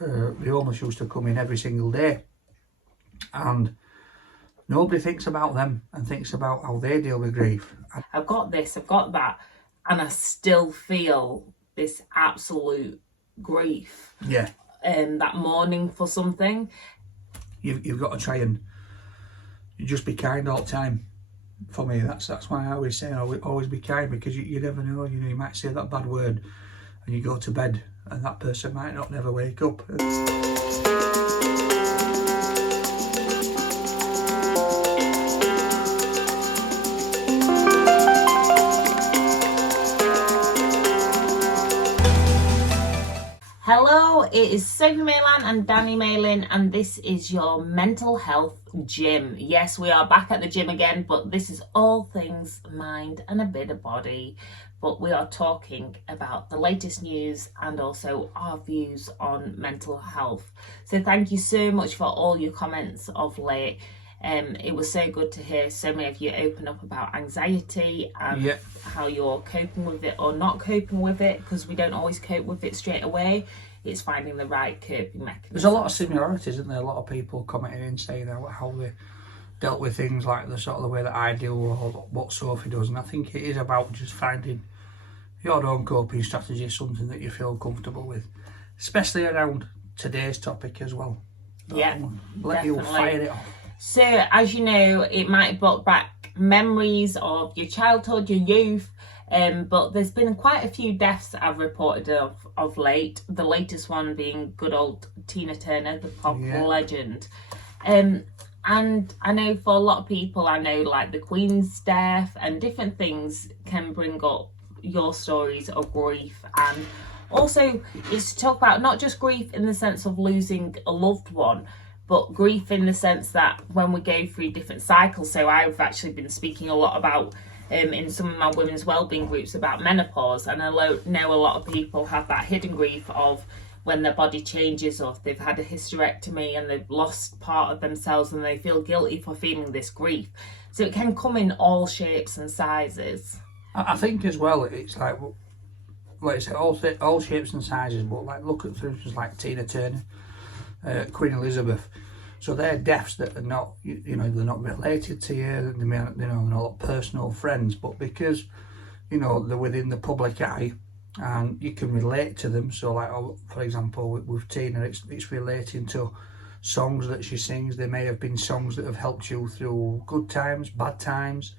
the homeless used to come in every single day, and nobody thinks about them and thinks about how they deal with grief. I've got this, I've got that, and I still feel this absolute grief. Yeah. That mourning for something. You've got to try and just be kind all the time. For me, that's why I always say always be kind, because you never know. You might say that bad word and you go to bed and that person might not never wake up. Hello, it is Sophie Maylan and Danny Maylan, and this is your mental health gym. Yes, we are back at the gym again, but this is all things mind and a bit of body. But we are talking about the latest news and also our views on mental health. So thank you so much for all your comments of late. It was so good to hear so many of you open up about anxiety and how you're coping with it or not coping with it, because we don't always cope with it straight away. It's finding the right coping mechanism. There's a lot of similarities, isn't there? A lot of people commenting and saying how they dealt with things like the sort of the way that I do or what Sophie does, and I think it is about just finding your own coping strategy, something that you feel comfortable with, especially around today's topic as well. Yeah, let you fire it off. So, as you know, it might bring back memories of your childhood, your youth, but there's been quite a few deaths I've reported of late. The latest one being good old Tina Turner, the pop legend. And I know for a lot of people, I know like the Queen's death and different things can bring up your stories of grief. And also, it's to talk about not just grief in the sense of losing a loved one, but grief in the sense that when we go through different cycles. So I've actually been speaking a lot about, in some of my women's wellbeing groups, about menopause. And I know a lot of people have that hidden grief of when their body changes, or if they've had a hysterectomy and they've lost part of themselves and they feel guilty for feeling this grief. So it can come in all shapes and sizes. I think as well, it's like I say, all shapes and sizes, but like look at, for instance, like Tina Turner, Queen Elizabeth. So they're deaths that are not, they're not related to you. They may not, they're not personal friends, but because they're within the public eye and you can relate to them. So like, for example, with Tina, it's relating to songs that she sings. They may have been songs that have helped you through good times, bad times,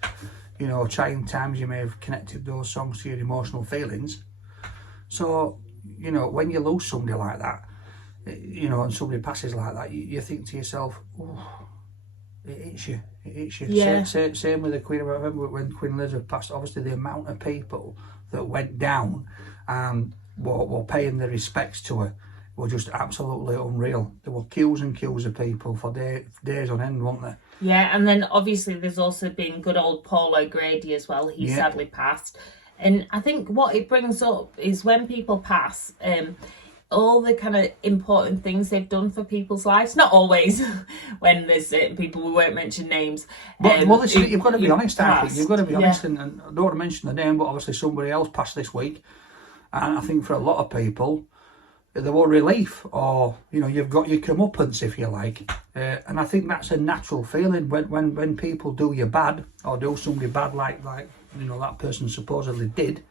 trying times. You may have connected those songs to your emotional feelings. So when you lose somebody like that, and somebody passes like that, you think to yourself, oh, it hits you. Yeah. Same with the Queen. I remember when Queen Elizabeth passed, obviously the amount of people that went down and were paying their respects to her were just absolutely unreal. There were queues and queues of people for days on end, weren't there? Yeah, and then obviously there's also been good old Paul O'Grady as well. He sadly passed. And I think what it brings up is when people pass, all the kind of important things they've done for people's lives. Not always, when there's certain people, we won't mention names. Well, you've got to be honest, I think. You've got to be honest, and I don't want to mention the name, but obviously somebody else passed this week. And I think for a lot of people, there was relief, or, you've got your comeuppance, if you like. And I think that's a natural feeling when people do you bad, or do somebody bad like that person supposedly did,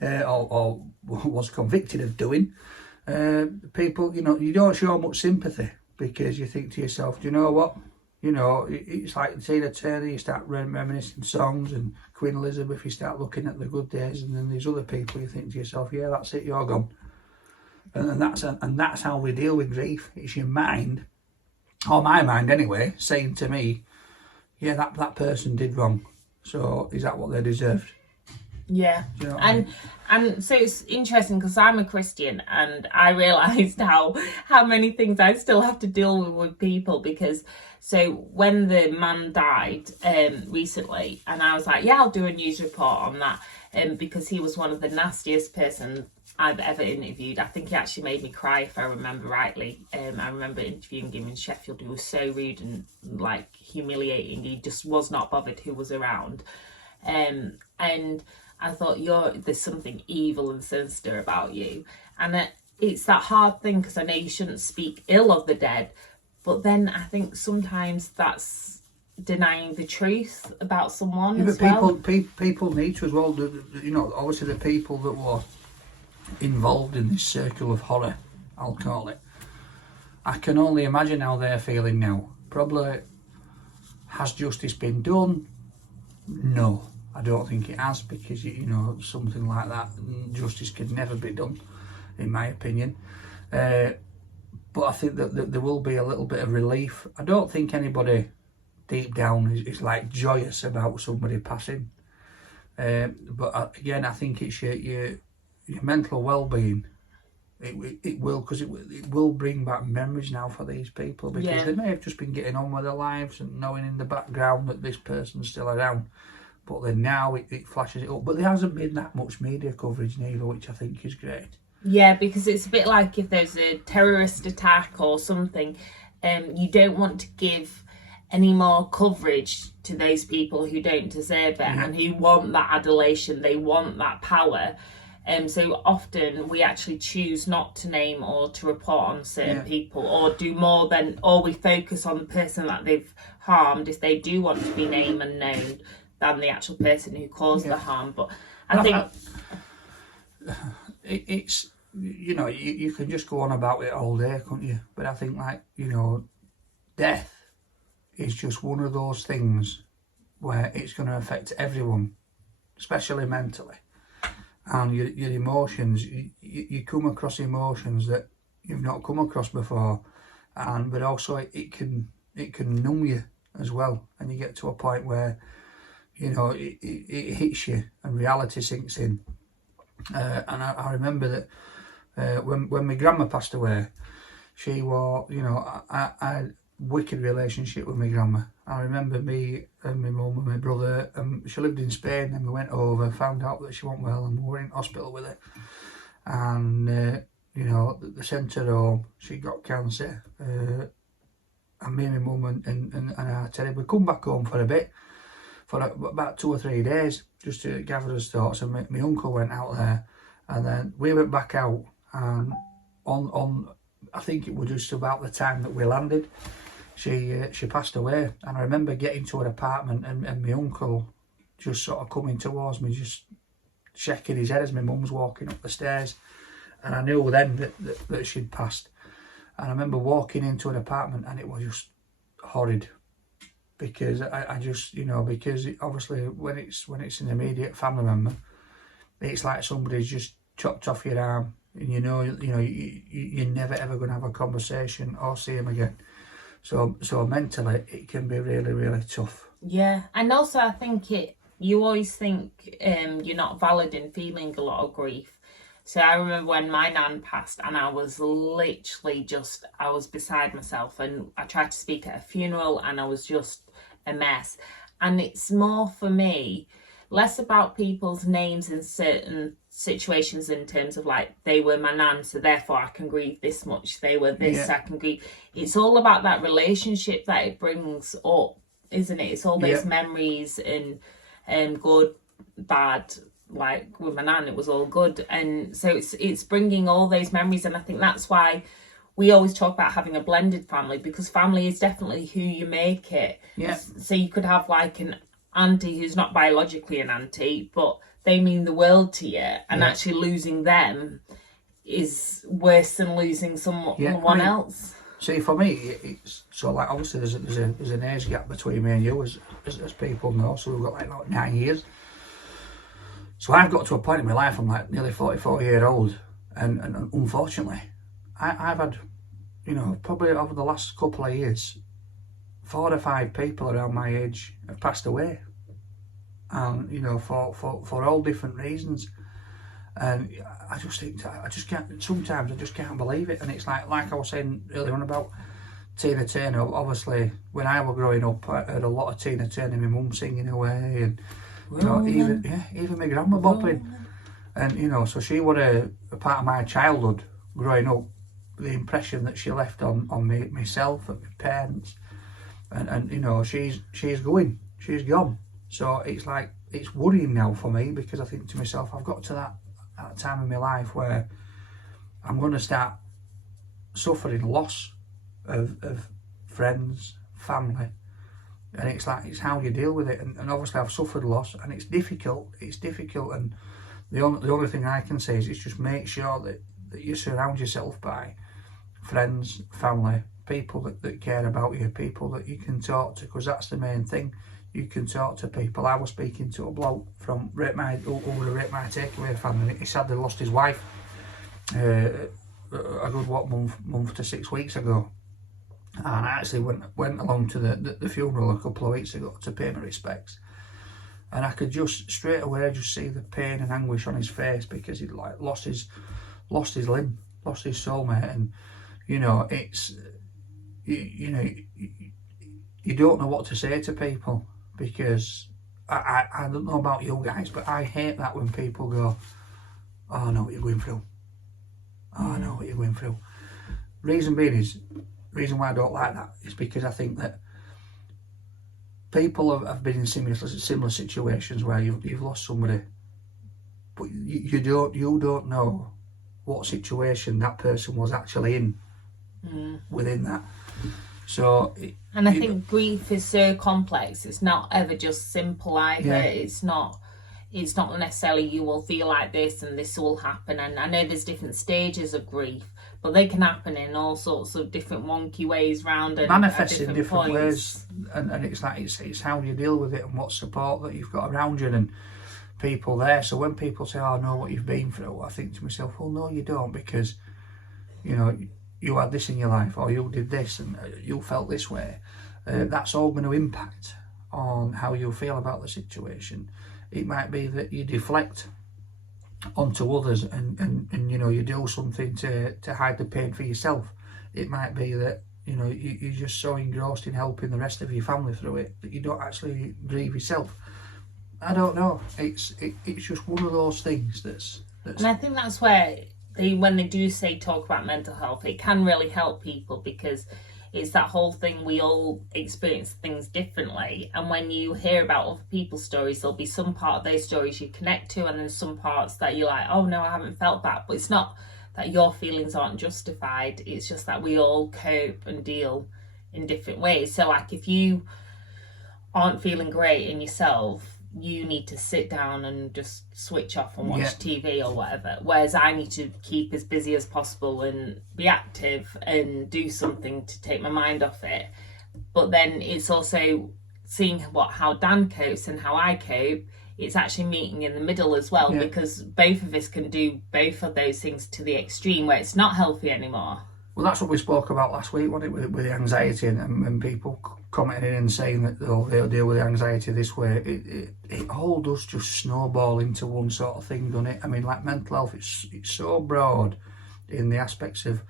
or was convicted of doing. People, you don't show much sympathy, because you think to yourself, do you know what? It's like Tina Turner, you start reminiscing songs, and Queen Elizabeth, you start looking at the good days, and then these other people, you think to yourself, yeah, that's it, you're gone. And that's how we deal with grief. It's your mind, or my mind anyway, saying to me, yeah, that person did wrong. So is that what they deserved? Yeah, and so it's interesting because I'm a Christian, and I realised how many things I still have to deal with people, because so when the man died recently, and I was like, yeah, I'll do a news report on that, because he was one of the nastiest persons I've ever interviewed. I think he actually made me cry, if I remember rightly. I remember interviewing him in Sheffield. He was so rude and like humiliating. He just was not bothered who was around, and I thought there's something evil and sinister about you. And it's that hard thing, because I know you shouldn't speak ill of the dead, but then I think sometimes that's denying the truth about someone Yeah, as but well. people need to as well. You know, obviously the people that were involved in this circle of horror, I'll call it. I can only imagine how they're feeling now. Probably, has justice been done? No, I don't think it has, because you know, something like that, justice can never be done, in my opinion. But I think that there will be a little bit of relief. I don't think anybody deep down is like joyous about somebody passing. But again, I think it's your mental well-being. It will, because it will bring back memories now for these people, because they may have just been getting on with their lives and knowing in the background that this person's still around. But then now it flashes it up. But there hasn't been that much media coverage neither, which I think is great. Yeah, because it's a bit like if there's a terrorist attack or something, you don't want to give any more coverage to those people who don't deserve it and who want that adulation, they want that power. So often we actually choose not to name or to report on certain people, or do more than, or we focus on the person that they've harmed if they do want to be named and known, than the actual person who caused the harm. But I think it's, you know, you can just go on about it all day, couldn't you? But I think, like, you know, death is just one of those things where it's going to affect everyone, especially mentally. And your emotions, you come across emotions that you've not come across before, and but also it can numb you as well, and you get to a point where, you know, it hits you and reality sinks in. And I remember that when my grandma passed away, she was, you know, I had a wicked relationship with my grandma. I remember me and my mum and my brother, she lived in Spain, and we went over, found out that she wasn't well, and we were in hospital with her. And, you know, they sent her home, she got cancer. And me and my mum and I said, we'd come back home for a bit, for about 2 or 3 days, just to gather his thoughts. And my uncle went out there, and then we went back out, and on I think it was just about the time that we landed, she passed away. And I remember getting to her apartment, and my uncle just sort of coming towards me, just shaking his head as my mum's walking up the stairs. And I knew then that she'd passed. And I remember walking into an apartment, and it was just horrid, because I just, you know, because obviously when it's an immediate family member, it's like somebody's just chopped off your arm, and you know you're never ever going to have a conversation or see him again. So mentally it can be really, really tough. Yeah, and also I think you always think you're not valid in feeling a lot of grief. So I remember when my nan passed, and I was literally I was beside myself, and I tried to speak at a funeral, and I was just a mess. And it's more for me, less about people's names in certain situations, in terms of like, they were my nan, so therefore I can grieve this much, they were this, I can grieve. It's all about that relationship that it brings up, isn't it? It's all those memories and good, bad. Like with my nan, it was all good, and so it's bringing all those memories. And I think that's why we always talk about having a blended family, because family is definitely who you make it. So you could have like an auntie who's not biologically an auntie, but they mean the world to you, and actually losing them is worse than losing someone else. See, for me, it's so, like, obviously there's an age gap between me and you, as people know. So we've got like 9 years. So I've got to a point in my life, I'm like nearly 44-year-old, and unfortunately, I've had, you know, probably over the last couple of years, 4 or 5 people around my age have passed away, and, you know, for all different reasons. And I just think, sometimes I just can't believe it. And it's like I was saying earlier on about Tina Turner. Obviously, when I was growing up, I heard a lot of Tina Turner, my mum singing away, and, you know, even my grandma bopping. And, you know, so she was a part of my childhood growing up. The impression that she left on me, myself and my parents, and you know, she's gone. So it's like, it's worrying now for me, because I think to myself, I've got to that time in my life where I'm going to start suffering loss of friends, family, and it's like, it's how you deal with it. And obviously I've suffered loss, and it's difficult, and the only thing I can say is just make sure that you surround yourself by friends, family, people that care about you, people that you can talk to, because that's the main thing. You can talk to people. I was speaking to a bloke from who would have Rate My Takeaway fan, and he sadly lost his wife a good month to 6 weeks ago, and I actually went along to the funeral a couple of weeks ago to pay my respects, and I could just straight away just see the pain and anguish on his face, because he'd like lost his limb, lost his soulmate. And you know, it's you don't know what to say to people, because I don't know about you guys, but I hate that when people go, oh, I know what you're going through. Oh, I know what you're going through. Reason why I don't like that is because I think that people have been in similar situations where you've lost somebody, but you don't know what situation that person was actually in within that. So, and I think grief is so complex. It's not ever just simple either. Yeah. It's not necessarily you will feel like this and this will happen. And I know there's different stages of grief, but they can happen in all sorts of different wonky ways round and manifest in different ways. And it's like it's how you deal with it and what support that you've got around you and people there. So when people say, "Oh, I know what you've been through," I think to myself, "Well, no, you don't, because you know you had this in your life, or you did this, and you felt this way." That's all going to impact on how you feel about the situation. It might be that you deflect onto others and you know, you do something to hide the pain for yourself. It might be that, you know, you're just so engrossed in helping the rest of your family through it that you don't actually grieve yourself. I don't know. It's just one of those things that's. And I think that's where when they do say talk about mental health, it can really help people, because it's that whole thing, we all experience things differently, and when you hear about other people's stories, there'll be some part of those stories you connect to, and then some parts that you're like, oh no, I haven't felt that. But it's not that your feelings aren't justified, it's just that we all cope and deal in different ways. So like, if you aren't feeling great in yourself, you need to sit down and just switch off and watch TV or whatever, whereas I need to keep as busy as possible and be active and do something to take my mind off it. But then it's also seeing how Dan copes and how I cope. It's actually meeting in the middle as well, because both of us can do both of those things to the extreme where it's not healthy anymore. Well, that's what we spoke about last week, wasn't it, with the anxiety and people commenting in and saying that they'll deal with the anxiety this way. It all does just snowball into one sort of thing, doesn't it? I mean, like mental health, it's so broad in the aspects of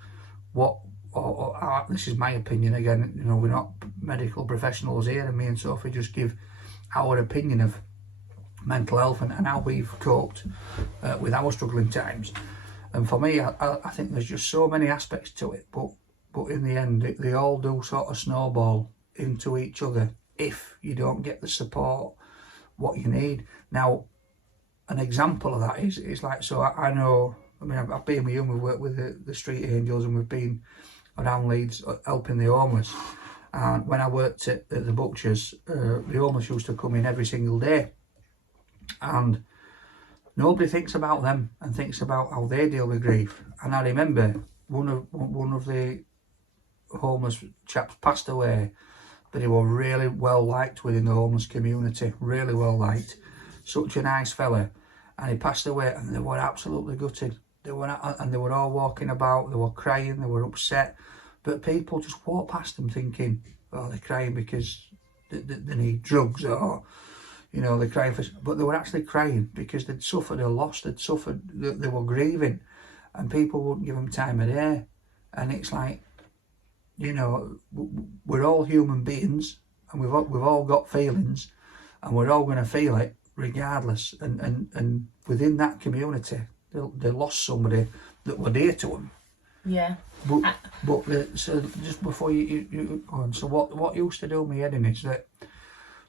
what, or this is my opinion again, you know, we're not medical professionals here, and me and Sophie just give our opinion of mental health and how we've coped with our struggling times. And for me, I think there's just so many aspects to it, but in the end, they all do sort of snowball into each other if you don't get the support what you need. Now, an example of that is like, so I know, I mean, I've been with you and we've worked with the Street Angels, and we've been around Leeds helping the homeless. And when I worked at the butchers, the homeless used to come in every single day, and nobody thinks about them and thinks about how they deal with grief. And I remember one of the homeless chaps passed away, but he was really well liked within the homeless community, really well liked. Such a nice fella. And he passed away, and they were absolutely gutted. They were all walking about, they were crying, they were upset. But people just walked past them thinking, oh, they're crying because they need drugs, or, you know, they're crying for... But they were actually crying because they'd suffered a loss, they were grieving, and people wouldn't give them time of day. And it's like, you know, we're all human beings, and we've all got feelings, and we're all going to feel it regardless. And within that community, they lost somebody that were dear to them. Yeah. So just before you go on, so what used to do me head in is that,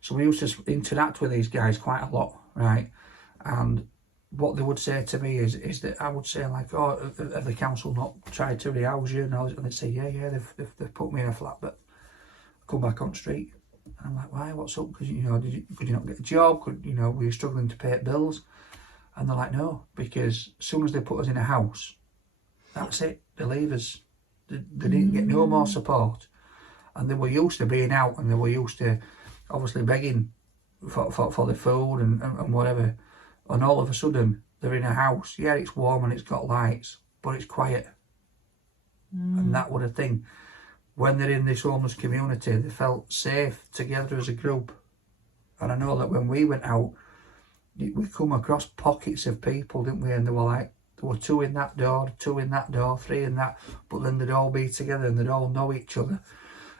so we used to interact with these guys quite a lot, right? And what they would say to me is that I would say like, oh, have the council not tried to rehouse you? And they'd say, yeah, they've put me in a flat, but I come back on the street. And I'm like, why? What's up? Because could you not get a job? Were you struggling to pay bills? And they're like, no, because as soon as they put us in a house, that's it. They leave us. They didn't get no more support, and they were used to being out, and they were used to obviously begging for the food and whatever. And all of a sudden, they're in a house. Yeah, it's warm and it's got lights, but it's quiet. And that was a thing. When they're in this homeless community, they felt safe together as a group. And I know that when we went out, we come across pockets of people, didn't we? And they were like, there were 2 in that door, 2 in that door, 3 in that, but then they'd all be together and they'd all know each other.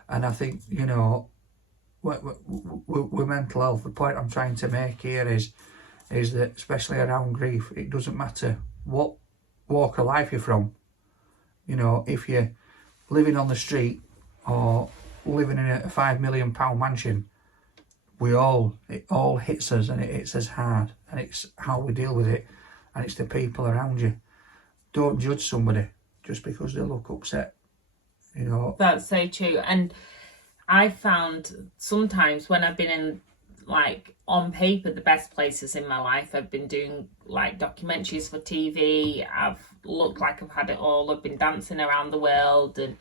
And I think, with mental health, the point I'm trying to make here is that, especially around grief, it doesn't matter what walk of life you're from. If you're living on the street or living in a £5 million mansion, it all hits us, and it hits us hard, and it's how we deal with it, and it's the people around you. Don't judge somebody just because they look upset. That's so true. And I found sometimes when I've been in, like, on paper, the best places in my life, I've been doing like documentaries for TV, I've looked like I've had it all, I've been dancing around the world, and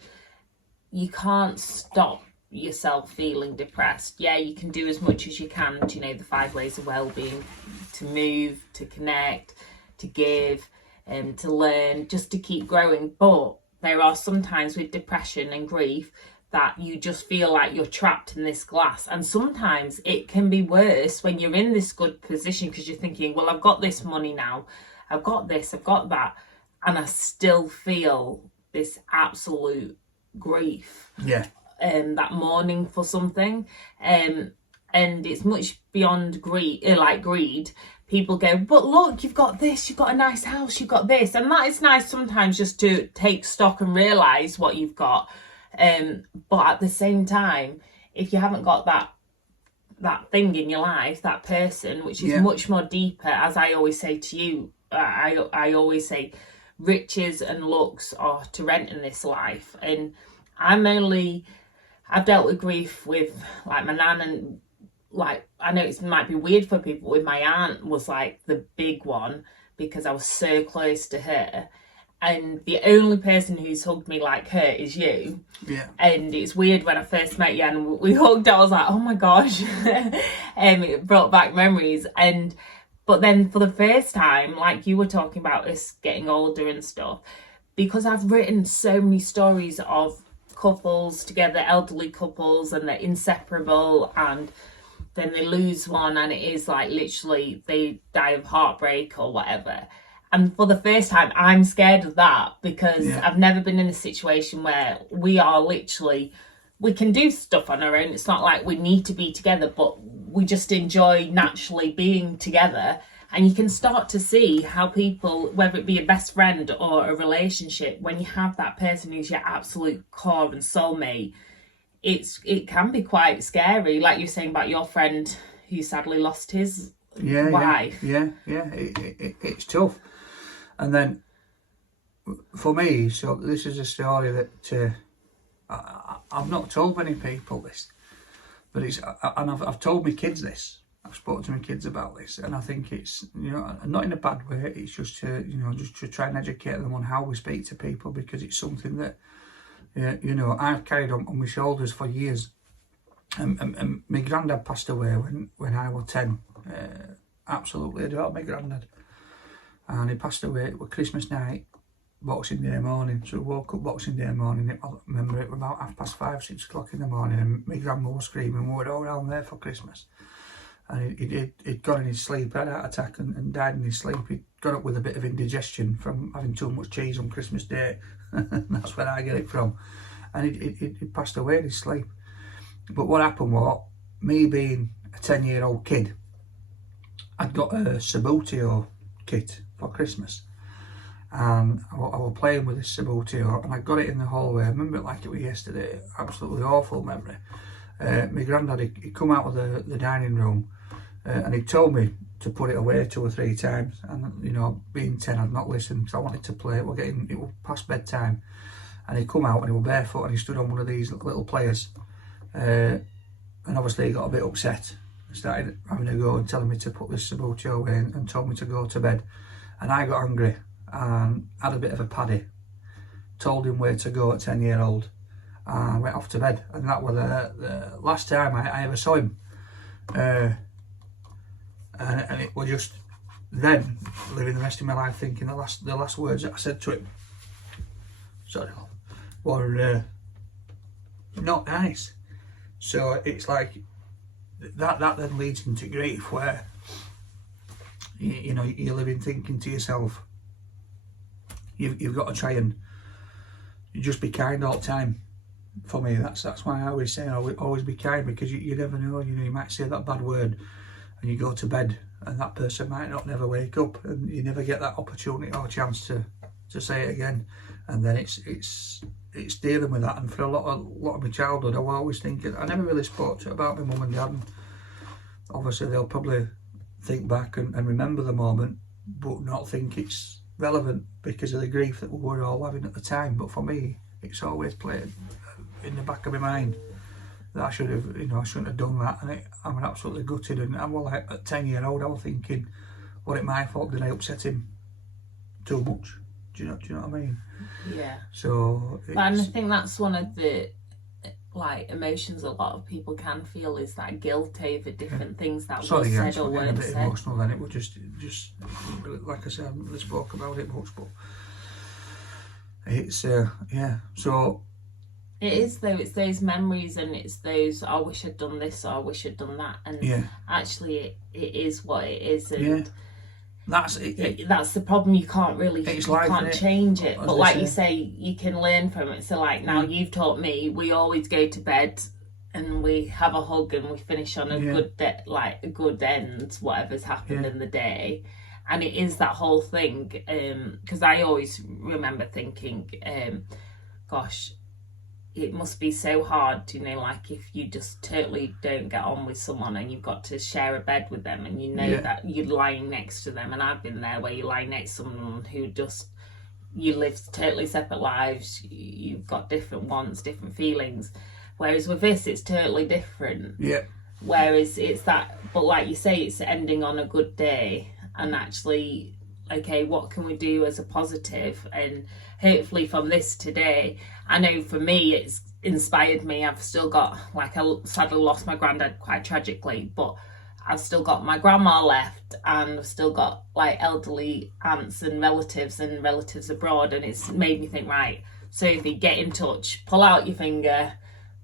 you can't stop yourself feeling depressed. Yeah, you can do as much as you can to, the 5 ways of well-being, to move, to connect, to give, and to learn, just to keep growing. But there are some times with depression and grief that you just feel like you're trapped in this glass. And sometimes it can be worse when you're in this good position, because you're thinking, well, I've got this money now, I've got this, I've got that, and I still feel this absolute grief. Yeah. That mourning for something. And it's much beyond greed. People go, but look, you've got this, you've got a nice house, you've got this. And that is nice sometimes, just to take stock and realise what you've got. But at the same time, if you haven't got that thing in your life, that person, which is much more deeper, as I always say to you, I always say, riches and looks are to rent in this life. And I've dealt with grief with, like, my nan, and, like, I know it might be weird for people, with my aunt was like the big one, because I was so close to her. And the only person who's hugged me like her is you. Yeah. And it's weird, when I first met you and we hugged, I was like, oh my gosh. It brought back memories. But then for the first time, like you were talking about us getting older and stuff, because I've written so many stories of couples together, elderly couples, and they're inseparable, and then they lose one, and it is like literally they die of heartbreak or whatever. And for the first time, I'm scared of that, because I've never been in a situation where we can do stuff on our own. It's not like we need to be together, but we just enjoy naturally being together. And you can start to see how people, whether it be a best friend or a relationship, when you have that person who's your absolute core and soulmate, it can be quite scary. Like you're saying about your friend who sadly lost his wife. Yeah. It's tough. And then for me, so this is a story that I've not told many people this, but I've told my kids this. I've spoken to my kids about this, and I think it's, not in a bad way. It's just to, just to try and educate them on how we speak to people, because it's something that, I've carried on my shoulders for years. And my granddad passed away when I was 10. Absolutely adored my granddad. And he passed away. It was Christmas night, Boxing Day morning. So we woke up Boxing Day morning. I remember it was about 5:30, 6 o'clock in the morning, and my grandma was screaming, we were all around there for Christmas. And he'd got in his sleep, had a heart attack and died in his sleep. He'd got up with a bit of indigestion from having too much cheese on Christmas Day. That's where I get it from. And he passed away in his sleep. But what happened was, me being a 10-year-old kid, I'd got a Sabutio kit for Christmas. And I was playing with this Sabutio, and I got it in the hallway. I remember it like it was yesterday. Absolutely awful memory. My granddad, he'd come out of the dining room, and he told me to put it away 2 or 3 times, and you know, being 10, I'd not listened because I wanted to play. It was past bedtime, and he come out and he was barefoot and he stood on one of these little players, and obviously he got a bit upset and started having a go and telling me to put this Subbuteo away and told me to go to bed. And I got angry and had a bit of a paddy, told him where to go at 10-year-old, and went off to bed. And that was the last time I ever saw him. And it was just then living the rest of my life thinking the last words that I said to him, sorry, were not nice. So it's like that then leads into grief, where you know, you're living thinking to yourself, you've got to try and just be kind all the time. For me, that's why I always say always be kind, because you never know. You know, you might say that bad word and you go to bed and that person might not never wake up, and you never get that opportunity or chance to say it again. And then it's dealing with that. And for a lot of my childhood, I was always thinking, I never really spoke about my mum and dad, and obviously they'll probably think back and remember the moment, but not think it's relevant because of the grief that we were all having at the time. But for me, it's always played in the back of my mind that I should have, you know, I shouldn't have done that, and I'm absolutely gutted. And I'm like, at 10-year-old, I was thinking, was it my fault? Did I upset him too much? Do you know what I mean? Yeah. So, but I think that's one of the emotions a lot of people can feel, is that guilt over different things that were said or weren't said. Sorry, a bit emotional then. It was just like I said, I haven't really spoke about it much, but it's yeah. So it is, though. It's those memories, and it's those, I wish I'd done this or I wish I'd done that, and actually it is what it is, and that's the problem. You can't really, you can't change it. But like you say, you can learn from it. So like now you've taught me, we always go to bed and we have a hug and we finish on a a good end, whatever's happened in the day. And it is that whole thing, because I always remember thinking, gosh, it must be so hard, you know, like if you just totally don't get on with someone and you've got to share a bed with them, and you know that you're lying next to them. And I've been there, where you lie next to someone who just, you live totally separate lives, you've got different wants, different feelings. Whereas with this, it's totally different. Yeah. Whereas it's that, but like you say, it's ending on a good day, and actually, okay, what can we do as a positive? And hopefully from this today, I know for me, it's inspired me. I've still got, like, I sadly lost my granddad quite tragically, but I've still got my grandma left, and I've still got like elderly aunts and relatives abroad. And it's made me think, right, Sophie, get in touch, pull out your finger,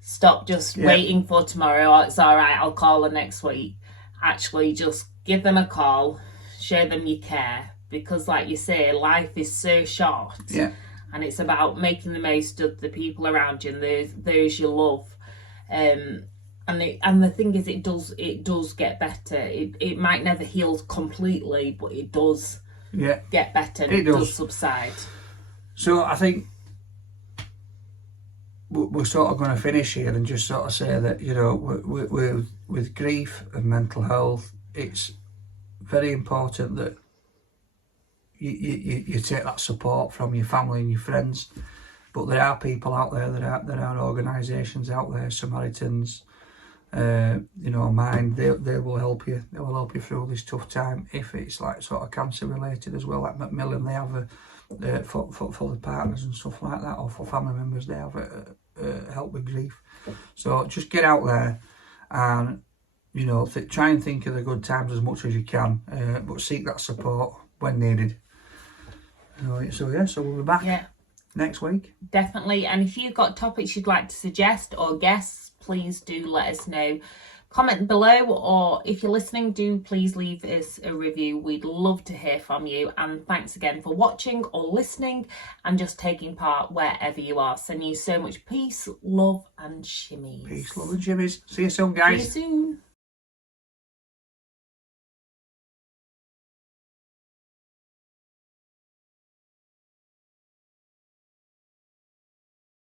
stop just waiting for tomorrow, or it's all right, I'll call her next week. Actually, just give them a call, show them you care, because like you say, life is so short. Yeah. And it's about making the most of the people around you and those you love. And the thing is, it does get better. It might never heal completely, but it does get better, and it does subside. So I think we're sort of going to finish here and just sort of say that, you know, with grief and mental health, it's very important that you take that support from your family and your friends. But there are people out there, there are organisations out there, Samaritans, you know, Mind, they will help you. They will help you through this tough time. If it's like sort of cancer related as well, like Macmillan, they have for the partners and stuff like that, or for family members, they have help with grief. So just get out there and, you know, try and think of the good times as much as you can, but seek that support when needed. So we'll be back next week. Definitely. And if you've got topics you'd like to suggest or guests, please do let us know. Comment below, or if you're listening, do please leave us a review. We'd love to hear from you. And thanks again for watching or listening and just taking part wherever you are. Sending you so much peace, love and shimmies. Peace, love and shimmies. See you soon, guys. See you soon.